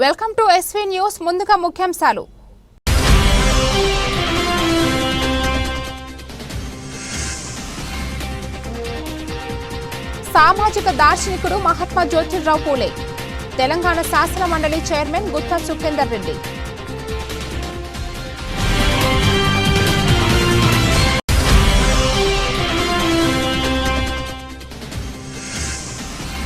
Welcome to SV news. ముందుగా ముఖ్యాంశాలు. సామాజిక దార్శనికుడు మహాత్మా జ్యోతిరావు పూలే. తెలంగాణ శాసన మండలి చైర్మన్ గుత్తా సుఖేందర్ రెడ్డి.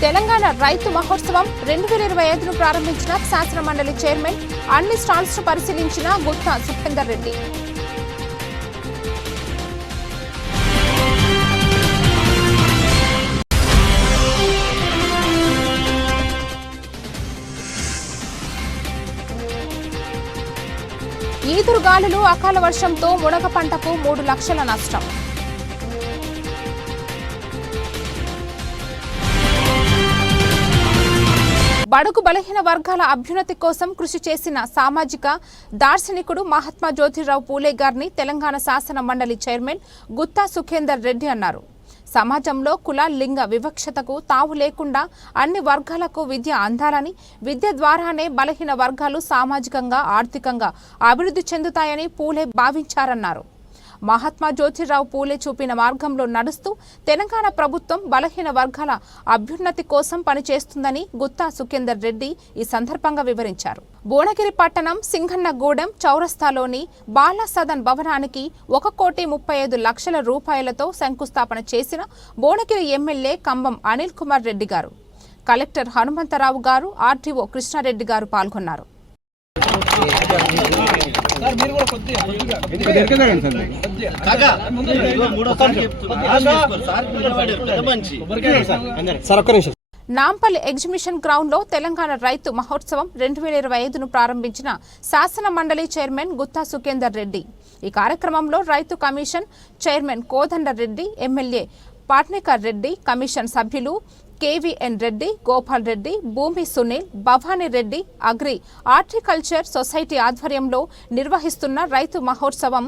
తెలంగాణ రైతు మహోత్సవం 2025ను ప్రారంభించిన శాసన మండలి చైర్మన్, అన్ని స్టాల్స్ ను పరిశీలించిన గుత్తా సుఖేందర్ రెడ్డి. ఈదురుగాలులు, అకాల వర్షంతో మునగ పంటకు 3 లక్షల నష్టం. బడుగు బలహీన వర్గాల అభ్యున్నతి కోసం కృషి చేసిన సామాజిక దార్శనికుడు మహాత్మా జ్యోతిరావు పూలే గారిని తెలంగాణ శాసన మండలి చైర్మన్ గుత్తా సుఖేందర్ రెడ్డి అన్నారు. సమాజంలో కుల, లింగ వివక్షతకు తావు లేకుండా అన్ని వర్గాలకు విద్య అందాలని, విద్య ద్వారానే బలహీన వర్గాలు సామాజికంగా, ఆర్థికంగా అభివృద్ధి చెందుతాయని పూలే భావించారన్నారు. మహాత్మా జ్యోతిరావు పూలే చూపిన మార్గంలో నడుస్తూ తెలంగాణ ప్రభుత్వం బలహీన వర్గాల అభ్యున్నతి కోసం పనిచేస్తుందని గుత్తా సుఖేందర్ రెడ్డి ఈ సందర్భంగా వివరించారు. భువనగిరి పట్టణం సింగన్నగూడెం చౌరస్తాలోని బాలా సదన్ భవనానికి 1,35,00,000 రూపాయలతో శంకుస్థాపన చేసిన భువనగిరి ఎమ్మెల్యే కంబం అనిల్ కుమార్ రెడ్డి గారు, కలెక్టర్ హనుమంతరావు గారు, ఆర్టీఓ కృష్ణారెడ్డి గారు పాల్గొన్నారు. నాంపల్లి ఎగ్జిబిషన్ గ్రౌండ్ లో తెలంగాణ రైతు మహోత్సవం 2025ను ప్రారంభించిన శాసన మండలి చైర్మన్ గుత్తా సుఖేందర్ రెడ్డి. ఈ కార్యక్రమంలో రైతు కమిషన్ చైర్మన్ కోదండ రెడ్డి, ఎమ్మెల్యే పాట్నేకర్ రెడ్డి, కమిషన్ సభ్యులు కేవీఎన్ రెడ్డి, గోపాల్ రెడ్డి, భూమి Sunil, Bhavani Reddy, agri horticulture society ఆధ్వర్యంలో నిర్వహిస్తున్న రైతు మహోత్సవం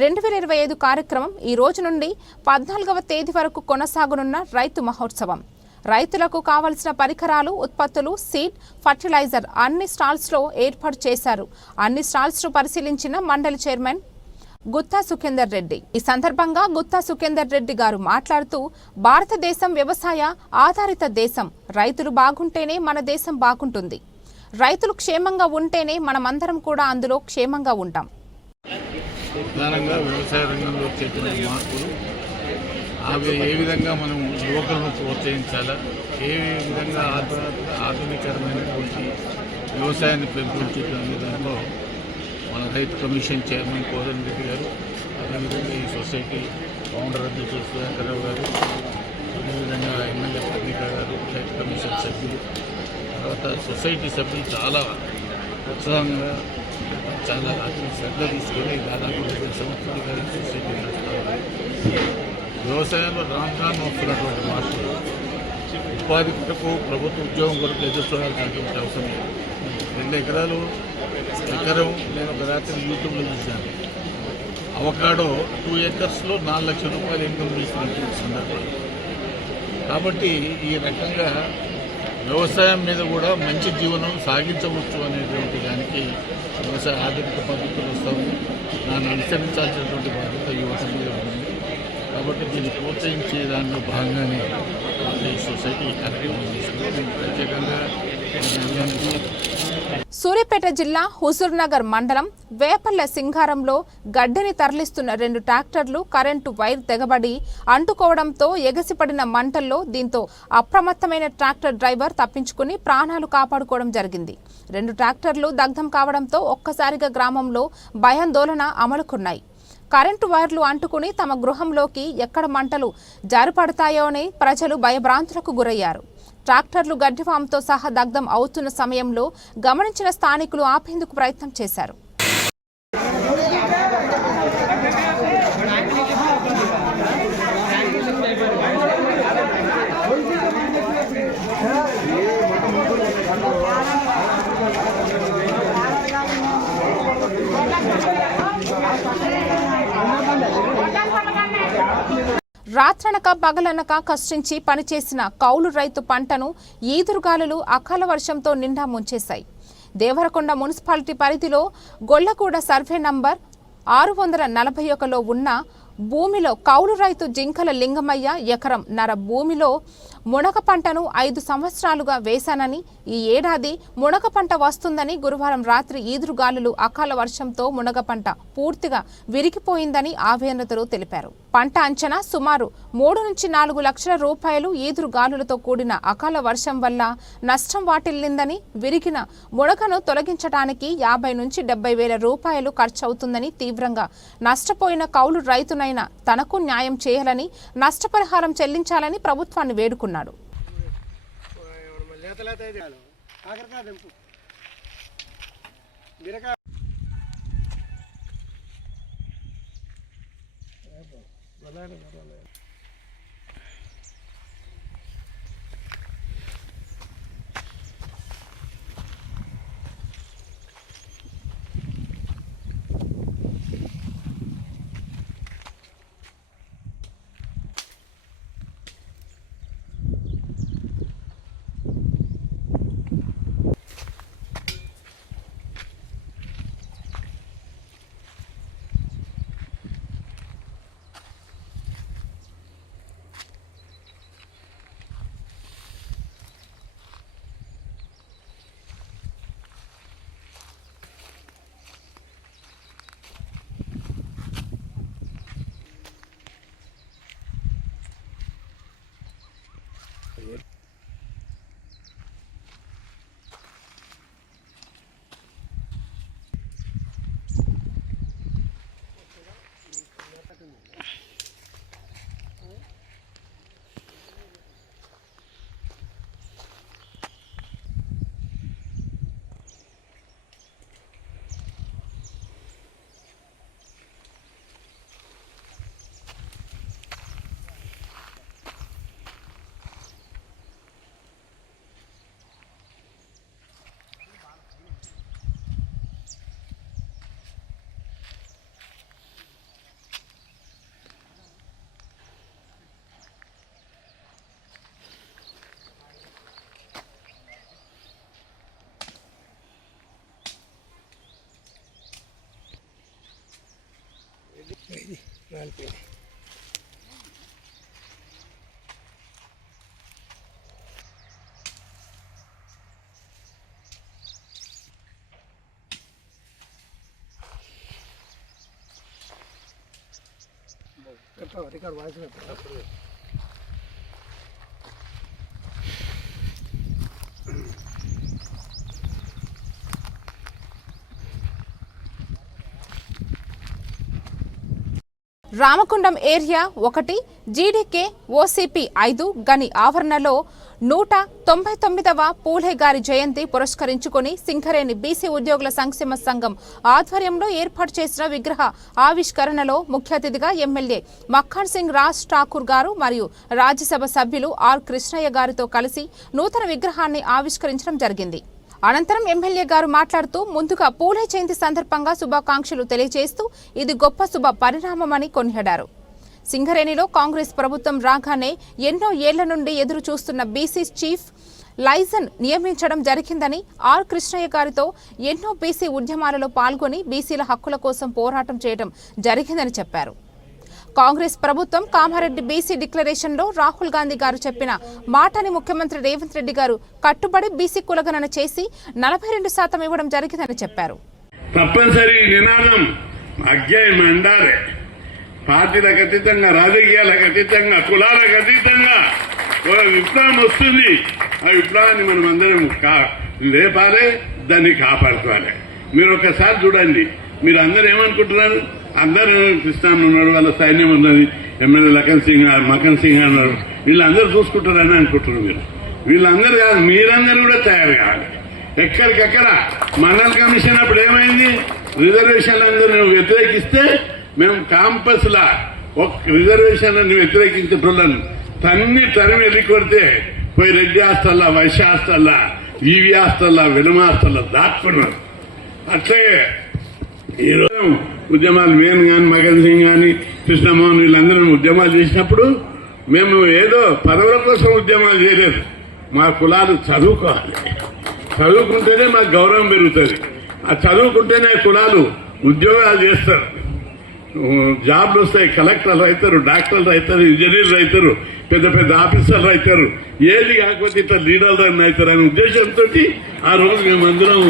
2025 కార్యక్రమం ఈ రోజు నుండి 14వ తేదీ వరకు కొనసాగనున్న రైతు మహోత్సవం. రైతులకు కావలసిన పరికరాలు, ఉత్పత్తులు, సీడ్, ఫర్టిలైజర్ అన్ని స్టాల్స్ లో ఏర్పాటు చేశారు. అన్ని స్టాల్స్ ను పరిశీలించిన మండలి చైర్మన్ గుత్తా సుఖేందర్ రెడ్డి. ఈ సందర్భంగా గుత్తా సుఖేందర్ రెడ్డి గారు మాట్లాడుతూ, భారతదేశం వ్యవసాయ ఆధారిత దేశం. రైతులు బాగుంటేనే మన దేశం బాగుంటుంది. రైతులు క్షేమంగా ఉంటేనే మనమందరం కూడా అందులో క్షేమంగా ఉంటాం. ప్రధానంగా వ్యవసాయ రంగంలో వచ్చేటువంటి మార్పులు, అవి ఏ విధంగా మనం యువకులను ప్రోత్సహించాలా, ఏ విధంగా ఆధునికరమైనటువంటి వ్యవసాయాన్ని పెంపొందించే దాంట్లో మన రైతు కమిషన్ చైర్మన్ కోదండ రెడ్డి గారు, అదేవిధంగా ఈ సొసైటీ ఫౌండర్ అధ్యక్షుడు సుధాకర్రావు గారు, అదేవిధంగా ఎమ్మెల్యే పత్రిక గారు, రైతు కమిషన్ సభ్యులు, తర్వాత సొసైటీ సభ్యులు చాలా ఉత్సాహంగా, చాలా శ్రద్ధ తీసుకొని దాదాపు 2 సంవత్సరాలుగా ఈ సొసైటీ నడుస్తారు. వ్యవసాయంలో రాను వస్తున్నటువంటి మార్పులు, ఉపాధి కొరకు, ప్రభుత్వ ఉద్యోగం కొరకు ఎదురు చూడాల్సినటువంటి అవసరం లేదు. 2 ఎకరాలు నేను ఒక రాత్రి యూట్యూబ్లో చూశాను. అవకాడో 2 ఏకర్స్లో 4 లక్షల రూపాయలు ఇన్కమ్ చేసినటువంటి సందర్భాలు. కాబట్టి ఈ రకంగా వ్యవసాయం మీద కూడా మంచి జీవనం సాగించవచ్చు అనేటువంటి దానికి వ్యవసాయ ఆధునిక పద్ధతులు వస్తాయి. దాన్ని అనుసరించాల్సినటువంటి బాధ్యత యువత మీద ఉంది. కాబట్టి దీన్ని ప్రోత్సహించే దానిలో భాగంగానే ఈ సొసైటీ కార్యక్రమం తీసుకుని ప్రత్యేకంగా సూర్యాపేట జిల్లా హుజూర్నగర్ మండలం వేపల్ల సింగారంలో గడ్డిని తరలిస్తున్న 2 ట్రాక్టర్లు కరెంటు వైర్ తెగబడి అంటుకోవడంతో ఎగసిపడిన మంటల్లో దీంతో అప్రమత్తమైన ట్రాక్టర్ డ్రైవర్ తప్పించుకుని ప్రాణాలు కాపాడుకోవడం జరిగింది. 2 ట్రాక్టర్లు దగ్ధం కావడంతో ఒక్కసారిగా గ్రామంలో భయాందోళన అమలుకున్నాయి. కరెంటు వైర్లు అంటుకుని తమ గృహంలోకి ఎక్కడ మంటలు జారిపడతాయోని ప్రజలు భయభ్రాంతులకు గురయ్యారు. ట్రాక్టర్లు గడ్డివాముతో సహా దగ్ధం అవుతున్న సమయంలో గమనించిన స్థానికులు ఆపేందుకు ప్రయత్నం చేశారు. రాత్రనక పగలనక కష్టించి పనిచేసిన కౌలు రైతు పంటను ఈదురుగాలులు అకాల వర్షంతో నిండా ముంచేశాయి. దేవరకొండ మున్సిపాలిటీ పరిధిలో గొల్లగూడ సర్వే నంబర్ 641లో ఉన్న భూమిలో కౌలు రైతు జింకల లింగమయ్య ఎకరంన్నర భూమిలో మునగ పంటను 5 సంవత్సరాలుగా వేశానని, ఈ ఏడాది మునగ పంట వస్తుందని గురువారం రాత్రి ఈదురుగాలులు అకాల వర్షంతో మునగ పంట పూర్తిగా విరిగిపోయిందని ఆవేదనతో తెలిపారు. పంట అంచనా సుమారు 3 నుంచి 4 లక్షల రూపాయలు. ఈదురుగాలులతో కూడిన అకాల వర్షం వల్ల నష్టం వాటిల్లిందని, విరిగిన మునగను తొలగించడానికి 50 నుంచి 70 వేల రూపాయలు ఖర్చవుతుందని, తీవ్రంగా నష్టపోయిన కౌలు రైతునైన తనకు న్యాయం చేయాలని, నష్టపరిహారం చెల్లించాలని ప్రభుత్వాన్ని వేడుకున్నారు. రామకుండం ఏరియా 1 జీడీకే ఓసీపీ 5 గని ఆవరణలో 199వ పూలే గారి జయంతి పురస్కరించుకుని సింగరేణి బీసీ ఉద్యోగుల సంక్షేమ సంఘం ఆధ్వర్యంలో ఏర్పాటు చేసిన విగ్రహ ఆవిష్కరణలో ముఖ్య అతిథిగా ఎమ్మెల్యే మక్ఖన్ సింగ్ రాజ్ ఠాకూర్ గారు మరియు రాజ్యసభ సభ్యులు ఆర్ కృష్ణయ్య గారితో కలిసి నూతన విగ్రహాన్ని ఆవిష్కరించడం జరిగింది. అనంతరం ఎమ్మెల్యే గారు మాట్లాడుతూ ముందుగా పూలే జయంతి సందర్భంగా శుభాకాంక్షలు తెలియజేస్తూ ఇది గొప్ప శుభ పరిణామమని కొనియాడారు. సింగరేణిలో కాంగ్రెస్ ప్రభుత్వం రాగానే ఎన్నో ఏళ్ల నుండి ఎదురు చూస్తున్న బీసీ చీఫ్ లైజన్ నియమించడం జరిగిందని, ఆర్ కృష్ణయ్య గారితో ఎన్నో బీసీ ఉద్యమాలలో పాల్గొని బీసీల హక్కుల కోసం పోరాటం చేయడం జరిగిందని చెప్పారు. కాంగ్రెస్ ప్రభుత్వం కామారెడ్డి బీసీ డిక్లరేషన్లో రాహుల్ గాంధీ గారు చెప్పిన మాటని ముఖ్యమంత్రి రేవంత్ రెడ్డి గారు కట్టుబడి బీసీ కులగణన చేసి 42% ఇవ్వడం జరిగిందని చెప్పారు. తప్పనిసరి నినాదం అధ్యాయం అండారే. పార్టీలకు అతీతంగా, రాజకీయాలకు అతీతంగా, కులాలకు అతీతంగా విప్లవం వస్తుంది. ఆ విప్లవాన్ని మనం అందరం లేపాలి, దాన్ని కాపాడుకోవాలి. మీరు ఒకసారి చూడండి, మీరు అందరూ ఏమనుకుంటున్నారు? అందరూ కృష్ణాన్ని ఉన్నాడు, వాళ్ళ సైన్యం ఉన్నది, ఎమ్మెల్యే మకన్ సింగ్ అన్నారు, వీళ్ళందరూ చూసుకుంటారని అనుకుంటున్నారు. మీరు వీళ్ళందరూ కాదు, మీరందరూ కూడా తయారు కావాలి. ఎక్కడికెక్కడ మండల కమిషన్ అప్పుడు ఏమైంది? రిజర్వేషన్లందరూ నువ్వు వ్యతిరేకిస్తే మేము క్యాంపస్ లా ఒక రిజర్వేషన్లను వ్యతిరేకించేటోళ్ళను తరిమి వెళ్ళి కొడితే పోయి రెడ్డి హాస్టల్లా, వైశ్య హాస్టల్లా, ఈవీ హాస్టల్లా, విలుమ హాస్టల్లా దాక్కున్నారు. అట్లాగే ఈరోజు ఉద్యమాలు మేము కానీ, మగన్ సింగ్ కానీ, కృష్ణమోహన్ వీళ్ళందరూ ఉద్యమాలు చేసినప్పుడు మేము ఏదో పదవుల కోసం ఉద్యమాలు చేయలేదు. మా కులాలు చదువుకోవాలి, చదువుకుంటేనే మాకు గౌరవం పెరుగుతుంది. ఆ చదువుకుంటేనే కులాలు ఉద్యోగాలు చేస్తారు, జాబ్లు వస్తాయి, కలెక్టర్లు అవుతారు, డాక్టర్లు అవుతారు, ఇంజనీర్లు అవుతారు, పెద్ద పెద్ద ఆఫీసర్లు అవుతారు. ఏది కాకపోతే ఇట్లా లీడర్లు అవుతారు అనే ఉద్దేశంతో ఆ రోజు మేమందరం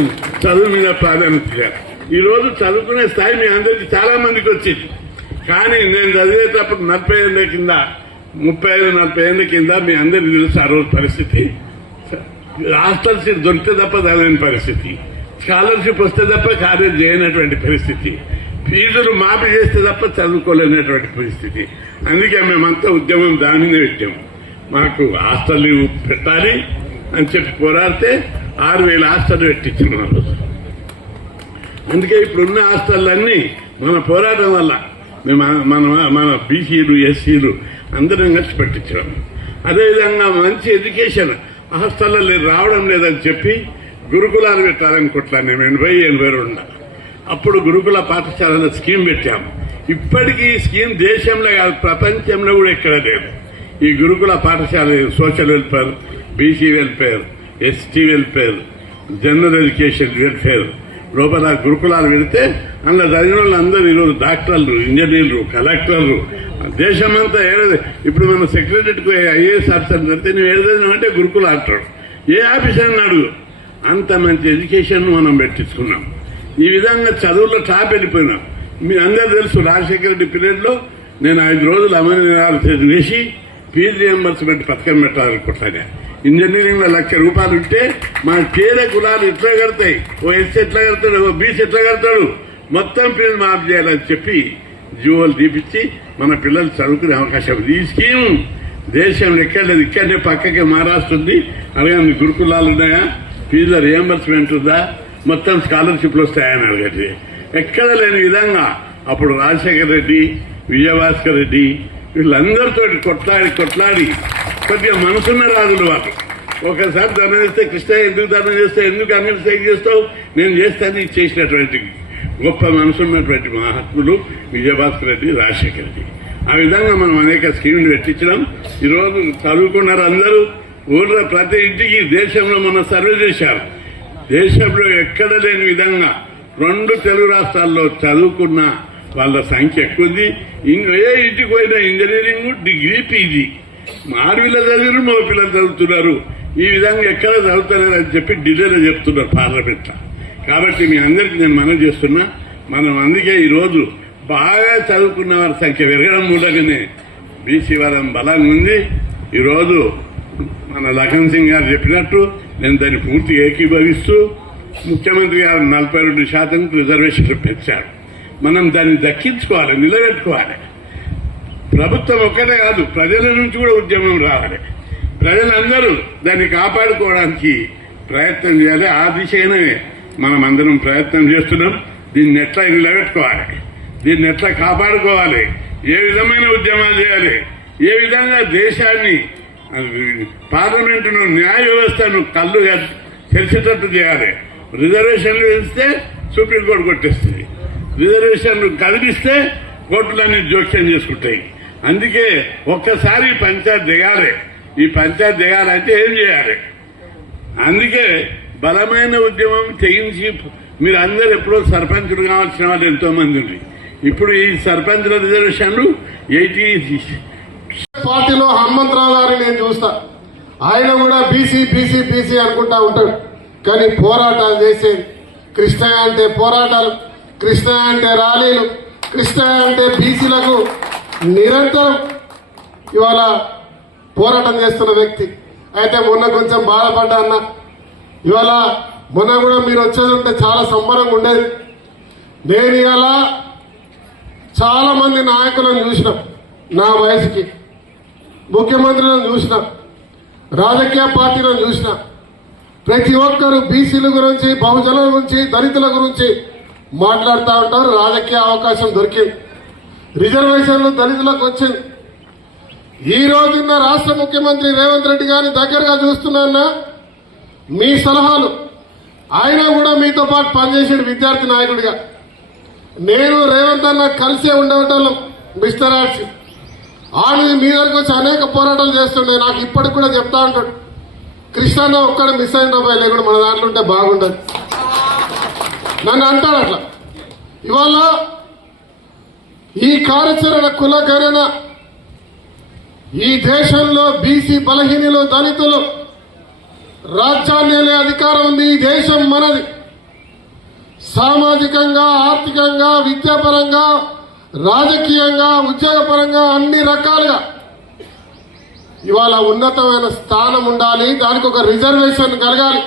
చదువు మీద ప్రాధాన్యత. ఈ రోజు చదువుకునే స్థాయి మీ అందరికి చాలా మందికి వచ్చింది. కానీ నేను చదివేటప్పుడు 40 ఏళ్ల కింద 35-40 ఏళ్ల కింద మీ అందరికి తెలుసు ఆ రోజు పరిస్థితి. హాస్టల్ సీట్ దొరికితే తప్ప చదవని పరిస్థితి, స్కాలర్షిప్ వస్తే తప్ప కాలేజ్ చేయనటువంటి పరిస్థితి, ఫీజులు మాఫీ చేస్తే తప్ప చదువుకోలేనటువంటి పరిస్థితి. అందుకే మేమంతా ఉద్యమం దాని మీద పెట్టాము. మాకు హాస్టల్ పెట్టాలి అని చెప్పి పోరాడితే 6,000 హాస్టల్ పెట్టించాము ఆ రోజు. అందుకే ఇప్పుడున్న హాస్టల్లన్నీ మన పోరాటం వల్ల మన బీసీలు ఎస్సీలు అందరం కలిసి పెట్టించాము. అదేవిధంగా మంచి ఎడ్యుకేషన్ హాస్టల్లో రావడం లేదని చెప్పి గురుకులాలు పెట్టాలనుకుంటున్నాను నేను 80-82. అప్పుడు గురుకుల పాఠశాలల స్కీమ్ పెట్టాము. ఇప్పటికీ ఈ స్కీమ్ దేశంలో కాదు ప్రపంచంలో కూడా ఎక్కడ లేదు. ఈ గురుకుల పాఠశాల social welfare, BC welfare, ST welfare, general education welfare లోపల గురుకులాలు పెడితే అందులో చదివిన వాళ్ళందరూ ఈరోజు డాక్టర్లు, ఇంజనీర్లు, కలెక్టర్లు దేశమంతా ఇప్పుడు మన సెక్రటరీకి ఐఏఎస్ ఆఫీసర్ పెడితే నువ్వు ఏదైనా గురుకులు అంటాడు. ఏ ఆఫీసర్ అడుగు. అంత మంచి ఎడ్యుకేషన్ మనం పెట్టించుకున్నాం. ఈ విధంగా చదువుల్లో టాప్ వెళ్ళిపోయినాం. మీ అందరూ తెలుసు రాజశేఖర రెడ్డి పీరియడ్ లో నేను 5 రోజులు అమలు వేసి ఫీజు రియంబర్స్మెంట్ పథకం పెట్టాలనుకుంటాను. ఇంజనీరింగ్ లో ₹1,00,000 ఉంటే మన పేద కులాలు ఎట్లా కడతాయి, ఓ ఎస్ ఎట్లా కడతాడు, ఓ బీసీ ఎట్లా కడతాడు, మొత్తం ఫీజు మాఫ్ చేయాలని చెప్పి జీవోలు తీపిచ్చి మన పిల్లలు చదువుకునే అవకాశం ఉంది. ఈ స్కీమ్ దేశంలో ఎక్కడ లేదు. ఇక్కడనే పక్కకే మహారాష్ట్ర ఉంది. అడగండి గురుకులాలు ఉన్నాయా, ఫీజుల రియంబర్స్మెంట్ ఉందా, మొత్తం స్కాలర్షిప్లు వస్తాయని అడగండి. ఎక్కడ లేని విధంగా అప్పుడు రాజశేఖర రెడ్డి, విజయభాస్కర్ రెడ్డి వీళ్ళందరితో కొట్లాడి కొద్దిగా మనసున్న రాజులు వాళ్ళు. ఒకసారి ధర్నా చేస్తే కృష్ణయ్య ఎందుకు ధర్నా చేస్తావు, ఎందుకు అన్ని స్ట్రైక్ చేస్తావు, నేను చేస్తాను చేసినటువంటి గొప్ప మనసున్నటువంటి మహాత్ములు విజయభాస్కర్ రెడ్డి, రాజశేఖర రెడ్డి. ఆ విధంగా మనం అనేక స్కీములు పెట్టించడం. ఈరోజు చదువుకున్నారు అందరూ. ఊళ్ళో ప్రతి ఇంటికి దేశంలో మన సర్వే చేశారు. దేశంలో ఎక్కడ లేని విధంగా 2 తెలుగు రాష్ట్రాల్లో చదువుకున్న వాళ్ళ సంఖ్య ఎక్కువ ఉంది. ఏ ఇంటికి పోయినా ఇంజనీరింగ్, డిగ్రీ, పీజీ ఆడపిల్లలు చదివారు, మగ పిల్లలు చదువుతున్నారు. ఈ విధంగా ఎక్కడ చదువుతలేరు అని చెప్పి ఢిల్లీలో చెప్తున్నారు పార్లమెంట్లో. కాబట్టి మీ అందరికీ నేను మనవి చేస్తున్నా, మనం అందుకే ఈరోజు బాగా చదువుకున్న వారి సంఖ్య పెరగడం మూలంగానే బీసీ వారం బలంగా ఉంది. ఈరోజు మన లఖన్ సింగ్ గారు చెప్పినట్టు నేను దాన్ని పూర్తిగా ఏకీభవిస్తూ ముఖ్యమంత్రి గారు 42% రిజర్వేషన్లు పెంచారు. మనం దాన్ని దక్కించుకోవాలి, నిలబెట్టుకోవాలి. ప్రభుత్వం ఒక్కటే కాదు, ప్రజల నుంచి కూడా ఉద్యమం రావాలి. ప్రజలందరూ దాన్ని కాపాడుకోవడానికి ప్రయత్నం చేయాలి. ఆ దిశగానే మనం అందరం ప్రయత్నం చేస్తున్నాం. దీన్ని ఎట్లా నిలబెట్టుకోవాలి, దీన్ని ఎట్లా కాపాడుకోవాలి, ఏ విధమైన ఉద్యమాలు చేయాలి, ఏ విధంగా దేశాన్ని పార్లమెంటును న్యాయ వ్యవస్థను కళ్ళుగా తెలిసేటట్టు చేయాలి. రిజర్వేషన్లు ఇస్తే సుప్రీంకోర్టు కొట్టేస్తుంది, రిజర్వేషన్లు కదిలిస్తే కోర్టులన్నీ జోక్యం చేసుకుంటాయి. అందుకే ఒక్కసారి పంచాయత్ దిగాలి. ఈ పంచాయత్ దిగాలంటే ఏం చేయాలి? అందుకే బలమైన ఉద్యమం చేయించి మీరు అందరూ ఎప్పుడో సర్పంచులు కావాల్సిన వాళ్ళు ఎంతో మంది ఉంది. ఇప్పుడు ఈ సర్పంచుల రిజర్వేషన్లు 80 పార్టీలో హనుమంతరావు గారిని నేను చూస్తా. ఆయన కూడా బీసీ బీసీ బీసీ అనుకుంటా ఉంటాడు. కానీ పోరాటాలు చేసేది కృష్ణ అంటే పోరాటాలు, కృష్ణ అంటే ర్యాలీలు, కృష్ణ అంటే బీసీలకు నిరంతరం ఇవాళ పోరాటం చేస్తున్న వ్యక్తి. అయితే మొన్న కొంచెం బాధపడ్డా అన్న. ఇవాళ మొన్న కూడా మీరు వచ్చేదంటే చాలా సంబరంగా ఉండేది. నేను ఇవాళ చాలా మంది నాయకులను చూసిన, నా వయసుకి ముఖ్యమంత్రులను చూసిన, రాజకీయ పార్టీలను చూసిన. ప్రతి ఒక్కరు బీసీల గురించి, బహుజనుల గురించి, దళితుల గురించి మాట్లాడుతూ ఉంటారు. రాజకీయ అవకాశం దొరికింది, రిజర్వేషన్లు దళితులకు వచ్చింది. ఈ రోజున్న రాష్ట్ర ముఖ్యమంత్రి రేవంత్ రెడ్డి గారిని దగ్గరగా చూస్తున్నా. మీ సలహాలు, ఆయన కూడా మీతో పాటు పనిచేసిన విద్యార్థి నాయకుడిగా నేను రేవంత్ అన్న కలిసే ఉండేవాళ్ళం. మిస్టర్ ఆర్సీ ఆయన మీ దగ్గరకు వచ్చి అనేక పోరాటాలు చేస్తుండే. నాకు ఇప్పటికి కూడా చెప్తా ఉంటాడు, కృష్ణన్న ఒక్కడ మిస్ అయిన రూపాయలు లేకుండా మన దాంట్లో ఉంటే బాగుండదు నన్ను అంటారు అట్లా. ఇవాళ ఈ కార్యాచరణ కులగణన ఈ దేశంలో బీసీ బలహీనులు దళితులు రాజ్యాన్నేలే అధికారం ఉంది. ఈ దేశం మనది. సామాజికంగా, ఆర్థికంగా, విద్యాపరంగా, రాజకీయంగా, ఉద్యోగపరంగా అన్ని రకాలుగా ఇవాళ ఉన్నతమైన స్థానం ఉండాలి. దానికి ఒక రిజర్వేషన్ కలగాలి.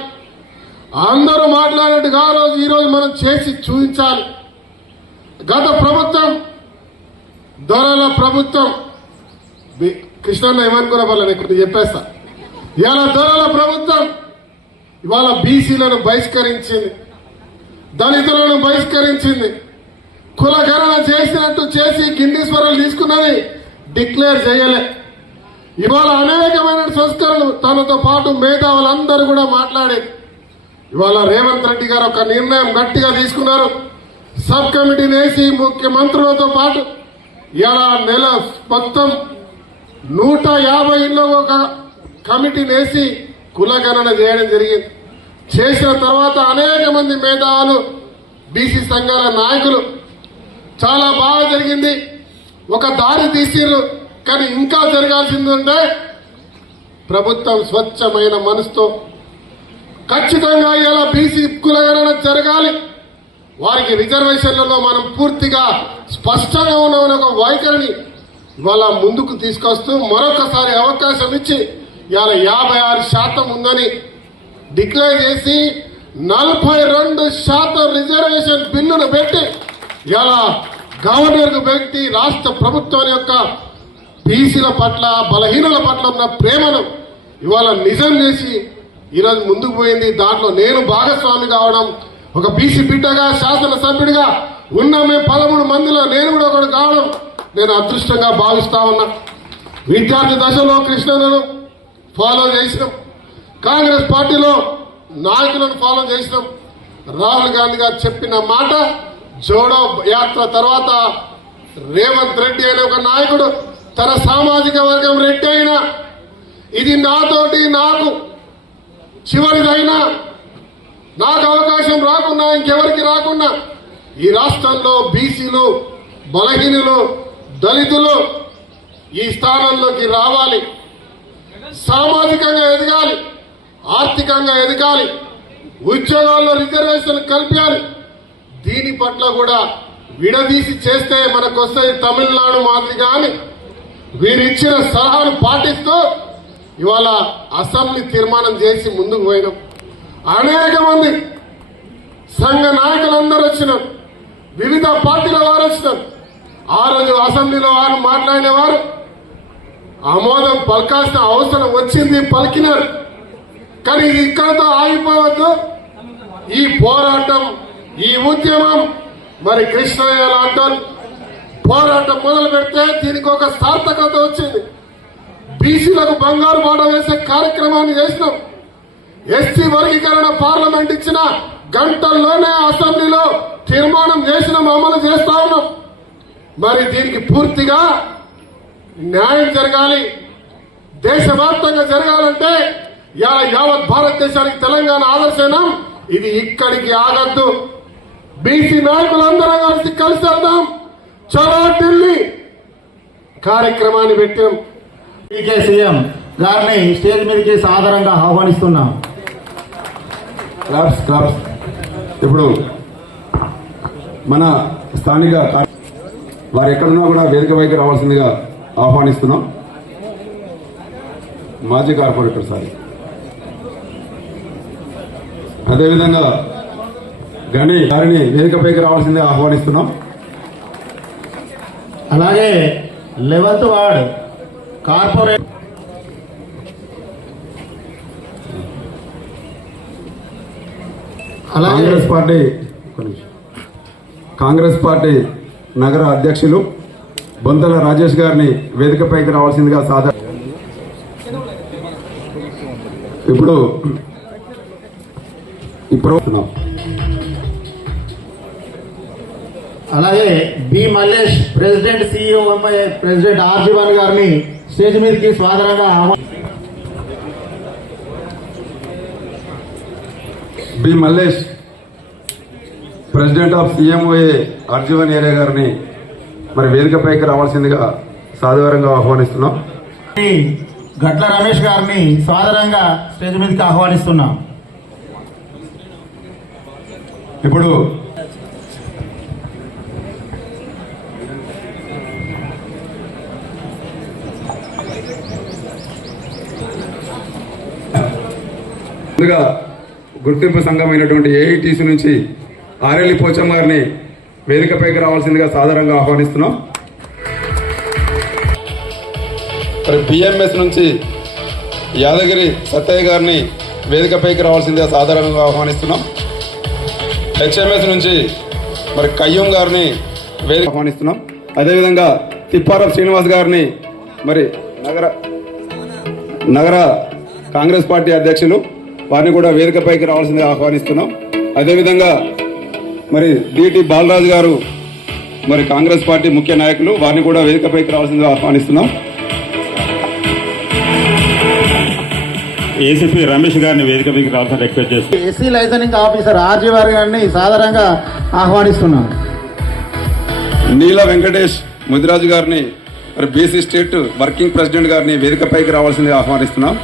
అందరూ మాట్లాడినట్టుగా ఈరోజు మనం చేసి చూపించాలి. గత ప్రభుత్వం దొరల ప్రభుత్వం కృష్ణన్న ఏమనుకున్న వల్ల నేను చెప్పేస్తా. ఇవాళ దొరల ప్రభుత్వం ఇవాళ బీసీలను బహిష్కరించింది, దళితులను బహిష్కరించింది, కులగణన చేసినట్టు చేసి గిన్నీశ్వరాలు తీసుకున్నది డిక్లేర్ చేయలే. ఇవాళ అనేకమైన సంస్కరణలు తనతో పాటు మేధావులందరూ కూడా మాట్లాడేది. ఇవాళ రేవంత్ రెడ్డి గారు ఒక నిర్ణయం గట్టిగా తీసుకున్నారు. సబ్ కమిటీని వేసి ముఖ్యమంత్రులతో పాటు ఇలా నెల మొత్తం 150 ఒక కమిటీని వేసి కులగణన చేయడం జరిగింది. చేసిన తర్వాత అనేక మంది మేధావులు, బీసీ సంఘాల నాయకులు చాలా బాగా జరిగింది, ఒక దారి తీసిర్రు. కానీ ఇంకా జరగాల్సిందంటే ప్రభుత్వం స్వచ్ఛమైన మనసుతో ఖచ్చితంగా ఇలా బీసీ కులగణన జరగాలి. వారికి రిజర్వేషన్లలో మనం పూర్తిగా స్పష్టంగా ఉన్న ఒక వైఖరిని ఇవాళ ముందుకు తీసుకొస్తూ మరొకసారి అవకాశం ఇచ్చి ఇవాళ 56% ఉందని డిక్లేర్ చేసి 42% రిజర్వేషన్ బిల్లును పెట్టి ఇవాళ గవర్నర్కు పెట్టి రాష్ట్ర ప్రభుత్వం యొక్క బీసీల పట్ల, బలహీనుల పట్ల ఉన్న ప్రేమను ఇవాళ నిజం చేసి ఈరోజు ముందుకు పోయింది. దాంట్లో నేను భాగస్వామి కావడం, ఒక బీసీ బిడ్డగా, శాసనసభ్యుడిగా ఉన్న మేము 13 మందిలో నేను కూడా ఒకడు కావడం నేను అదృష్టంగా భావిస్తా ఉన్నా. విద్యార్థి దశలో కృష్ణను ఫాలో చేసినాం, కాంగ్రెస్ పార్టీలో నాయకులను ఫాలో చేసినాం. రాహుల్ గాంధీ గారు చెప్పిన మాట జోడో యాత్ర తర్వాత రేవంత్ రెడ్డి అనే ఒక నాయకుడు తన సామాజిక వర్గం రెడ్డి అయినా ఇది నాతోటి నాకు చివరిదైనా, నాకు అవకాశం రాకున్నా ఇంకెవరికి రాకున్నా ఈ రాష్ట్రంలో బీసీలు, బలహీనులు, దళితులు ఈ స్థానంలోకి రావాలి, సామాజికంగా ఎదగాలి, ఆర్థికంగా ఎదగాలి, ఉద్యోగాల్లో రిజర్వేషన్ కల్పించాలి. దీని పట్ల కూడా విడదీసి చేస్తే మనకు వస్తుంది తమిళనాడు మాదిరిగా అని వీరిచ్చిన సలహాను పాటిస్తూ ఇవాళ అసెంబ్లీ తీర్మానం చేసి ముందుకు పోయినాం. అనేక మంది సంఘ నాయకులందరూ వచ్చినారు, వివిధ పార్టీల వారు వచ్చినారు. ఆ రోజు అసెంబ్లీలో వారు మాట్లాడినవారు ఆమోదం పలకాల్సిన అవసరం వచ్చింది, పలికినారు. కానీ ఇది ఇక్కడతో ఆగిపోవద్దు. ఈ పోరాటం, ఈ ఉద్యమం మరి కృష్ణయ్య లాంటి పోరాటం మొదలు పెడితే దీనికి ఒక సార్థకత వచ్చింది. బీసీలకు బంగారు బాట వేసే కార్యక్రమాన్ని చేసినాం. ఎస్సీ వర్గీకరణ పార్లమెంట్ ఇచ్చిన గంటల్లోనే అసెంబ్లీలో తీర్మానం చేసినాం, అమలు చేస్తా ఉన్నాం. మరి దీనికి పూర్తిగా న్యాయం జరగాలి, దేశవ్యాప్తంగా జరగాలంటే యావత్ భారతదేశానికి తెలంగాణ ఆదర్శనం. ఇది ఇక్కడికి ఆగద్దు. బీసీ నాయకులందరం కలిసి వెళ్దాం, చలో ఢిల్లీ కార్యక్రమాన్ని పెట్టాం. సీఎం గారిని స్టేజ్ మీదకి సాదరంగా ఆహ్వానిస్తున్నాం. క్లాప్స్. ఇప్పుడు మన స్థానిక వారు ఎక్కడున్నా కూడా వేదిక పైకి రావాల్సిందిగా ఆహ్వానిస్తున్నాం. మాజీ కార్పొరేటర్ సార్, అదేవిధంగా గణి గారిని వేదిక పైకి రావాల్సిందిగా ఆహ్వానిస్తున్నాం. అలాగే 11th ward corporate Congress party నగర అధ్యక్షులు బొంతల రాజేష్ గారిని వేదికపైకి రావాల్సిందిగా ఇప్పుడు అలాగే B Mallesh president CEO president ఆర్జీవన్ గారిని స్టేజ్ మీదకి స్వాగతంగా B Mallesh president of CMOA అర్జువన్ ఏరియా గారిని మరి వేదికపైకి రావాల్సిందిగా సాధారణంగా ఆహ్వానిస్తున్నాం. గట్ల రమేష్ గారిని సాదరంగా స్టేజ్ మీదకి ఆహ్వానిస్తున్నాం. ఇప్పుడు ముందుగా గుర్తింపు సంఘమైనటువంటి ఏఐటీసీ నుంచి ఆరెల్లి పోచమ్మ గారిని వేదికపైకి రావాల్సిందిగా సాధారణంగా ఆహ్వానిస్తున్నాం. మరి బిఎంఎస్ నుంచి యాదగిరి సత్తయ్య గారిని వేదికపైకి రావాల్సిందిగా సాధారణంగా ఆహ్వానిస్తున్నాం. హెచ్ఎంఎస్ నుంచి మరి కయ్యూం గారిని వేదిక ఆహ్వానిస్తున్నాం. అదేవిధంగా తిప్పారం శ్రీనివాస్ గారిని మరి నగర కాంగ్రెస్ పార్టీ అధ్యక్షులు వారిని కూడా వేదికపైకి రావాల్సిందిగా ఆహ్వానిస్తున్నాం. అదేవిధంగా మరి డిటి బాలరాజు గారు మరి కాంగ్రెస్ పార్టీ ముఖ్య నాయకులు వారిని కూడా వేదికపైకి రావాల్సిందిగా ఆహ్వానిస్తున్నాం. ఏసీపీ రమేష్ గారిని వేదికపైకి రావాల్సిన రిక్వెస్ట్ చేస్తున్నాం. ఎస్సీ లైసెన్సింగ్ ఆఫీసర్ ఆర్జీ వారి గారిని సాదరంగా ఆహ్వానిస్తున్నాం. నీల వెంకటేష్ ముదిరాజు గారిని మరి బీసీ స్టేట్ వర్కింగ్ ప్రెసిడెంట్ గారిని వేదికపైకి రావాల్సిందిగా ఆహ్వానిస్తున్నాం.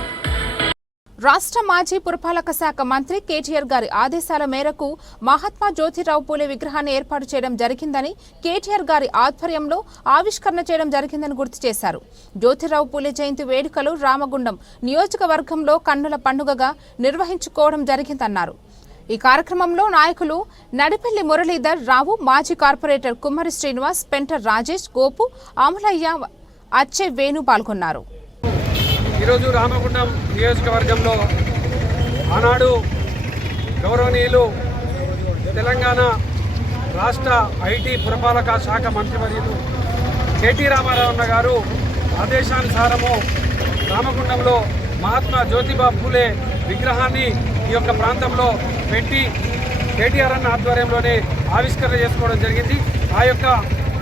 రాష్ట్ర మాజీ పురపాలక శాఖ మంత్రి కేటీఆర్ గారి ఆదేశాల మేరకు మహాత్మా జ్యోతిరావు పూలే విగ్రహాన్ని ఏర్పాటు చేయడం జరిగిందని, కేటీఆర్ గారి ఆధ్వర్యంలో ఆవిష్కరణ చేయడం జరిగిందని గుర్తు చేశారు. జ్యోతిరావు పూలే జయంతి వేడుకలు రామగుండం నియోజకవర్గంలో కన్నుల పండుగగా నిర్వహించుకోవడం జరిగిందన్నారు. ఈ కార్యక్రమంలో నాయకులు నడిపెల్లి మురళీధర్ రావు, మాజీ కార్పొరేటర్ కుమ్మరి శ్రీనివాస్, పెంటర్ రాజేష్, గోపు, అమలయ్య, అచ్చే వేణు పాల్గొన్నారు. ఈరోజు రామగుండం నియోజకవర్గంలో ఆనాడు గౌరవనీయులు తెలంగాణ రాష్ట్ర ఐటీ పురపాలక శాఖ మంత్రివర్యులు కేటీ రామారావు గారు ఆదేశానుసారము రామగుండంలో మహాత్మా జ్యోతిబా పూలే విగ్రహాన్ని ఈ యొక్క ప్రాంతంలో పెట్టి కేటీఆర్ అన్న ఆధ్వర్యంలోనే ఆవిష్కరణ చేసుకోవడం జరిగింది. ఆ యొక్క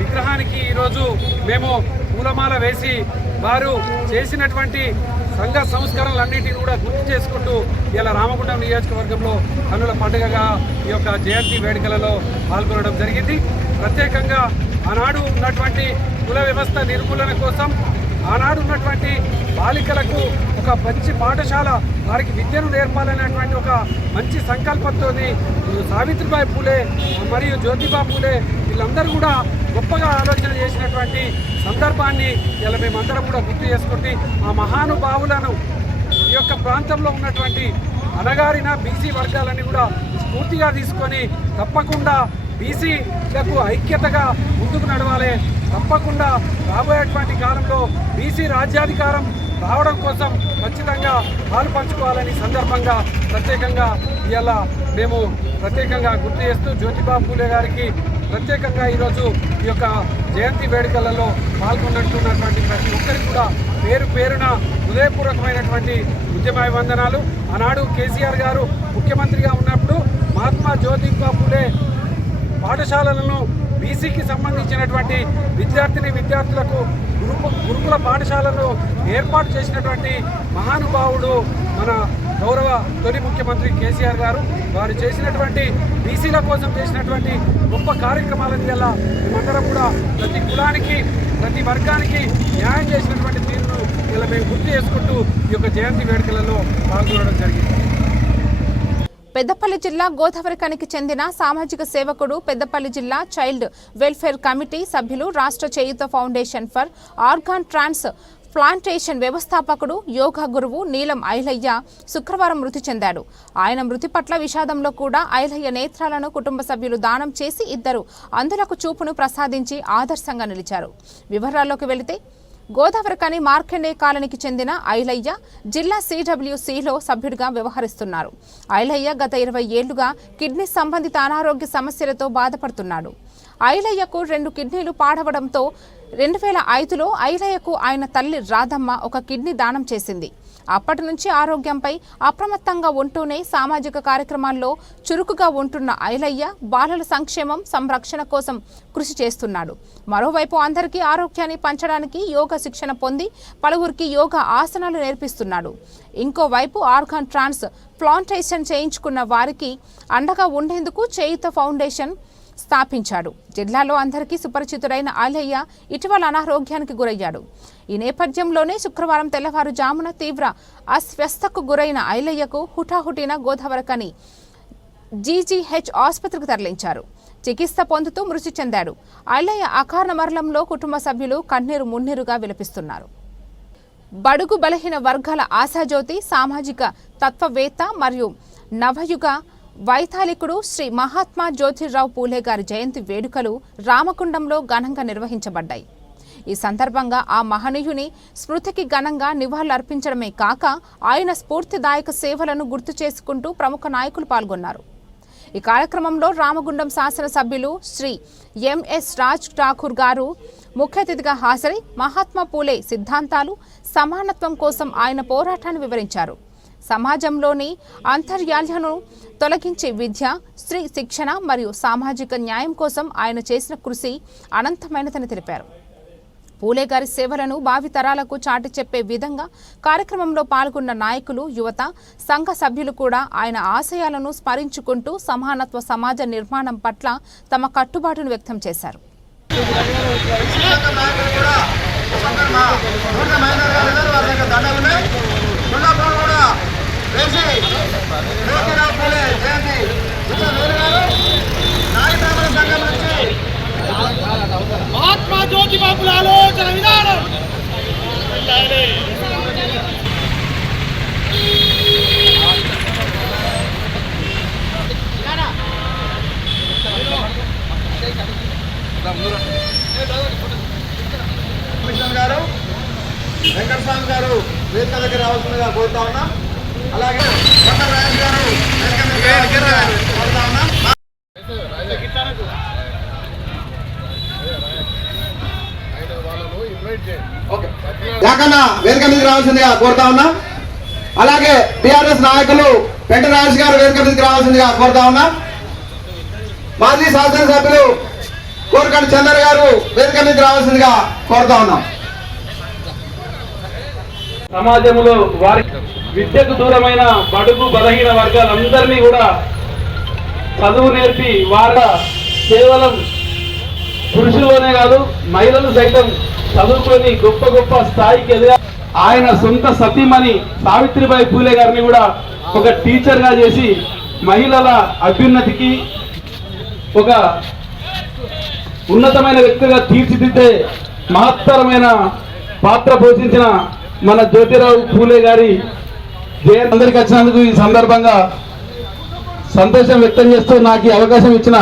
విగ్రహానికి ఈరోజు మేము పూలమాల వేసి వారు చేసినటువంటి సంఘ సంస్కరణలన్నింటినీ కూడా గుర్తు చేసుకుంటూ ఇలా రామగుండం నియోజకవర్గంలో కన్నుల పండుగగా ఈ యొక్క జయంతి వేడుకలలో పాల్గొనడం జరిగింది. ప్రత్యేకంగా ఆనాడు ఉన్నటువంటి కుల వ్యవస్థ నిర్మూలన కోసం, ఆనాడు ఉన్నటువంటి బాలికలకు ఒక మంచి పాఠశాల, వారికి విద్యను నేర్పాలనేటువంటి ఒక మంచి సంకల్పంతో సావిత్రిబాయి పూలే మరియు జ్యోతిబా పూలే వీళ్ళందరూ కూడా గొప్పగా ఆలోచన చేసినటువంటి సందర్భాన్ని ఇలా మేమందరం కూడా గుర్తు చేసుకుంటే ఆ మహానుభావులను ఈ యొక్క ప్రాంతంలో ఉన్నటువంటి అణగారిన బీసీ వర్గాలని కూడా స్ఫూర్తిగా తీసుకొని తప్పకుండా బీసీలకు ఐక్యతగా ముందుకు నడవాలి. తప్పకుండా రాబోయేటువంటి కాలంలో బీసీ రాజ్యాధికారం రావడం కోసం ఖచ్చితంగా పాలు పంచుకోవాలని సందర్భంగా ప్రత్యేకంగా ఇవాళ మేము ప్రత్యేకంగా గుర్తు చేస్తూ జ్యోతిబా పూలే గారికి ప్రత్యేకంగా ఈరోజు ఈ యొక్క జయంతి వేడుకలలో పాల్గొన్నట్టున్నటువంటి ప్రతి ఒక్కరికి కూడా పేరు పేరున హృదయపూర్వకమైనటువంటి ఉద్యమాభివందనాలు. ఆనాడు కేసీఆర్ గారు ముఖ్యమంత్రిగా ఉన్నప్పుడు మహాత్మా జ్యోతిబా పూలే పాఠశాలలను బీసీకి సంబంధించినటువంటి విద్యార్థులకు గురుకుల పాఠశాలను ఏర్పాటు చేసినటువంటి మహానుభావుడు మన గౌరవ తొలి ముఖ్యమంత్రి కేసీఆర్ గారు. వారు చేసినటువంటి బీసీల కోసం చేసినటువంటి గొప్ప కార్యక్రమాలని వల్ల మేమందరం కూడా ప్రతి కులానికి ప్రతి వర్గానికి న్యాయం చేసినటువంటి తీరును ఇలా మేము గుర్తు చేసుకుంటూ ఈ యొక్క జయంతి వేడుకలలో పాల్గొనడం జరిగింది. పెద్దపల్లి జిల్లా గోదావరిఖనికి చెందిన సామాజిక సేవకుడు, పెద్దపల్లి జిల్లా చైల్డ్ వెల్ఫేర్ కమిటీ సభ్యులు, రాష్ట్ర Cheyutha foundation for organ transplantation వ్యవస్థాపకుడు, యోగా గురువు నీలం ఐలయ్య శుక్రవారం మృతి చెందాడు. ఆయన మృతి పట్ల విషాదంలో కూడా ఐలయ్య నేత్రాలను కుటుంబ సభ్యులు దానం చేసి ఇద్దరు అంధులకు చూపును ప్రసాదించి ఆదర్శంగా నిలిచారు. వివరాల్లోకి వెళితే గోదావరిఖని మార్కండే కాలనీకి చెందిన ఐలయ్య జిల్లా సిడబ్ల్యూసిలో సభ్యుడిగా వ్యవహరిస్తున్నారు. ఐలయ్య గత 20 ఏళ్లుగా కిడ్నీ సంబంధిత అనారోగ్య సమస్యలతో బాధపడుతున్నాడు. ఐలయ్యకు 2 కిడ్నీలు పాడవడంతో 2005లో ఐలయ్యకు ఆయన తల్లి రాధమ్మ ఒక కిడ్నీ దానం చేసింది. అప్పటి నుంచి ఆరోగ్యంపై అప్రమత్తంగా ఉంటూనే సామాజిక కార్యక్రమాల్లో చురుకుగా ఉంటున్న ఐలయ్య బాలల సంక్షేమం సంరక్షణ కోసం కృషి చేస్తున్నాడు. మరోవైపు అందరికీ ఆరోగ్యాన్ని పంచడానికి యోగా శిక్షణ పొంది పలువురికి యోగా ఆసనాలు నేర్పిస్తున్నాడు. ఇంకోవైపు ఆర్గాన్ ట్రాన్స్ ప్లాంటేషన్ చేయించుకున్న వారికి అండగా ఉండేందుకు చేయుత ఫౌండేషన్ స్థాపించాడు. జిల్లాలో అందరికీ సుపరిచితుడైన ఐలయ్య ఇటీవల అనారోగ్యానికి గురయ్యాడు. ఈ నేపథ్యంలోనే శుక్రవారం తెల్లవారుజామున తీవ్ర అస్వస్థకు గురైన ఐలయ్యకు హుటాహుటిన గోదావరికని జీజీహెచ్ ఆసుపత్రికి తరలించారు. చికిత్స పొందుతూ మృతి చెందాడు. ఐలయ్య అకారణ మరణంలో కుటుంబ సభ్యులు కన్నీరు మున్నీరుగా విలపిస్తున్నారు. బడుగు బలహీన వర్గాల ఆశాజ్యోతి, సామాజిక తత్వవేత్త మరియు నవయుగ వైతాళికుడు శ్రీ మహాత్మా జ్యోతిరావు పూలే గారి జయంతి వేడుకలు రామకుండంలో ఘనంగా నిర్వహించబడ్డాయి. ఈ సందర్భంగా ఆ మహనీయుని స్మృతికి ఘనంగా నివాళులర్పించడమే కాక ఆయన స్ఫూర్తిదాయక సేవలను గుర్తు చేసుకుంటూ ప్రముఖ నాయకులు పాల్గొన్నారు. ఈ కార్యక్రమంలో రామగుండం శాసనసభ్యులు శ్రీ ఎంఎస్ రాజ్ ఠాకూర్ గారు ముఖ్య అతిథిగా హాజరై మహాత్మా పూలే సిద్ధాంతాలు, సమానత్వం కోసం ఆయన పోరాటాన్ని వివరించారు. సమాజంలోని అంతర్యాలను తొలగించే విద్య, స్త్రీ శిక్షణ మరియు సామాజిక న్యాయం కోసం ఆయన చేసిన కృషి అనంతమైనదని తెలిపారు. పూలే గారి సేవలను భావితరాలకు చాటి చెప్పే విధంగా కార్యక్రమంలో పాల్గొన్న నాయకులు, యువత, సంఘ సభ్యులు కూడా ఆయన ఆశయాలను స్మరించుకుంటూ సమానత్వ సమాజ నిర్మాణం పట్ల తమ కట్టుబాటును వ్యక్తం చేశారు. మహాత్మా జ్యోతిబా ఫులే ఆలోచన విధానం గారు వెంకటస్వామి గారు వేదిక దగ్గర రావాల్సిందిగా కోరుతా ఉన్నాం. అలాగే రాజు గారు కోరుతా ఉన్నాం. యాకన్నా వేదిక మీదకి రావాల్సిందిగా కోరుతా ఉన్నాం. అలాగే టిఆర్ఎస్ నాయకులు పెంట రాజు గారు వేదిక మీదకి రావాల్సిందిగా కోరుతా ఉన్నాం. మాజీ శాసనసభ్యులు కోరకండి చంద్ర గారు వేదిక మీదకి రావాల్సిందిగా కోరుతా ఉన్నాం. సమాజంలో వారి విద్యకు దూరమైన బడుగు బలహీన వర్గాలందరినీ కూడా చదువు నేర్పి వారి కేవలం పురుషుల్లోనే కాదు మహిళలు సైతం చదువుకొని గొప్ప గొప్ప స్థాయికి ఎదిగా ఆయన సొంత సతీమణి సావిత్రిబాయి పూలే గారిని కూడా ఒక టీచర్ గా చేసి మహిళల అభ్యున్నతికి ఒక ఉన్నతమైన వ్యక్తిగా తీర్చిదిద్దే మహత్తరమైన పాత్ర పోషించిన మన జ్యోతిరావు పూలే గారి జయంతి అందరికి వచ్చినందుకు ఈ సందర్భంగా సంతోషం వ్యక్తం చేస్తూ నాకు ఈ అవకాశం ఇచ్చిన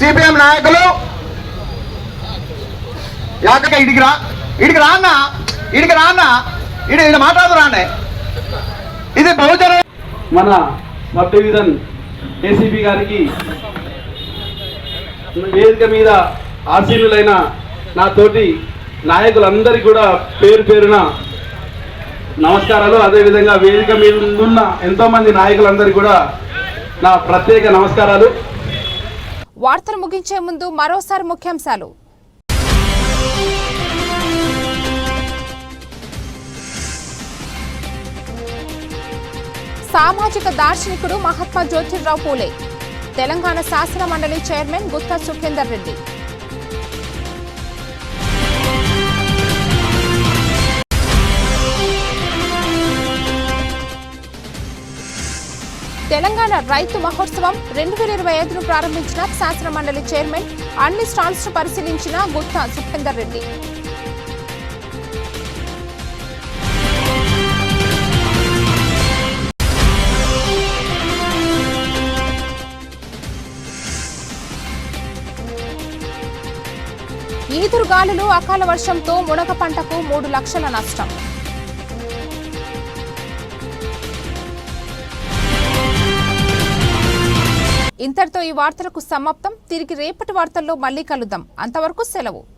సిపిఎం నాయకులు ఇడికి రాన్నా ఇడి మాట్లాడు రాండి. ఇది బహుజన మన సబ్ డివిజన్ ఏసీపీ గారికి వేదిక మీద ఆసీనులైన నా తోటి నాయకులందరికీ కూడా పేరు పేరున నమస్కారాలు. అదేవిధంగా వేదిక మీద ఉన్న ఎంతో మంది నాయకులందరికీ కూడా నా ప్రత్యేక నమస్కారాలు. వార్తలు ముగించే ముందు మరోసారి ముఖ్యాంశాలు. సామాజిక దార్శనికుడు మహాత్మా జ్యోతిరావు పూలే. తెలంగాణ శాసన మండలి చైర్మన్ గుత్తా సుఖేందర్ రెడ్డి. తెలంగాణ రైతు మహోత్సవం 2025ను ప్రారంభించిన శాసన మండలి చైర్మన్, అన్ని స్టాల్స్ ను పరిశీలించిన గుత్తా సుఖేందర్ రెడ్డి. ఈదురుగాలులు, అకాల వర్షంతో మునగ పంటకు 3 లక్షల నష్టం. ఇంతటితో ఈ వార్తలకు సమాప్తం. తిరిగి రేపటి వార్తల్లో మళ్ళీ కలుద్దాం. అంతవరకు సెలవు.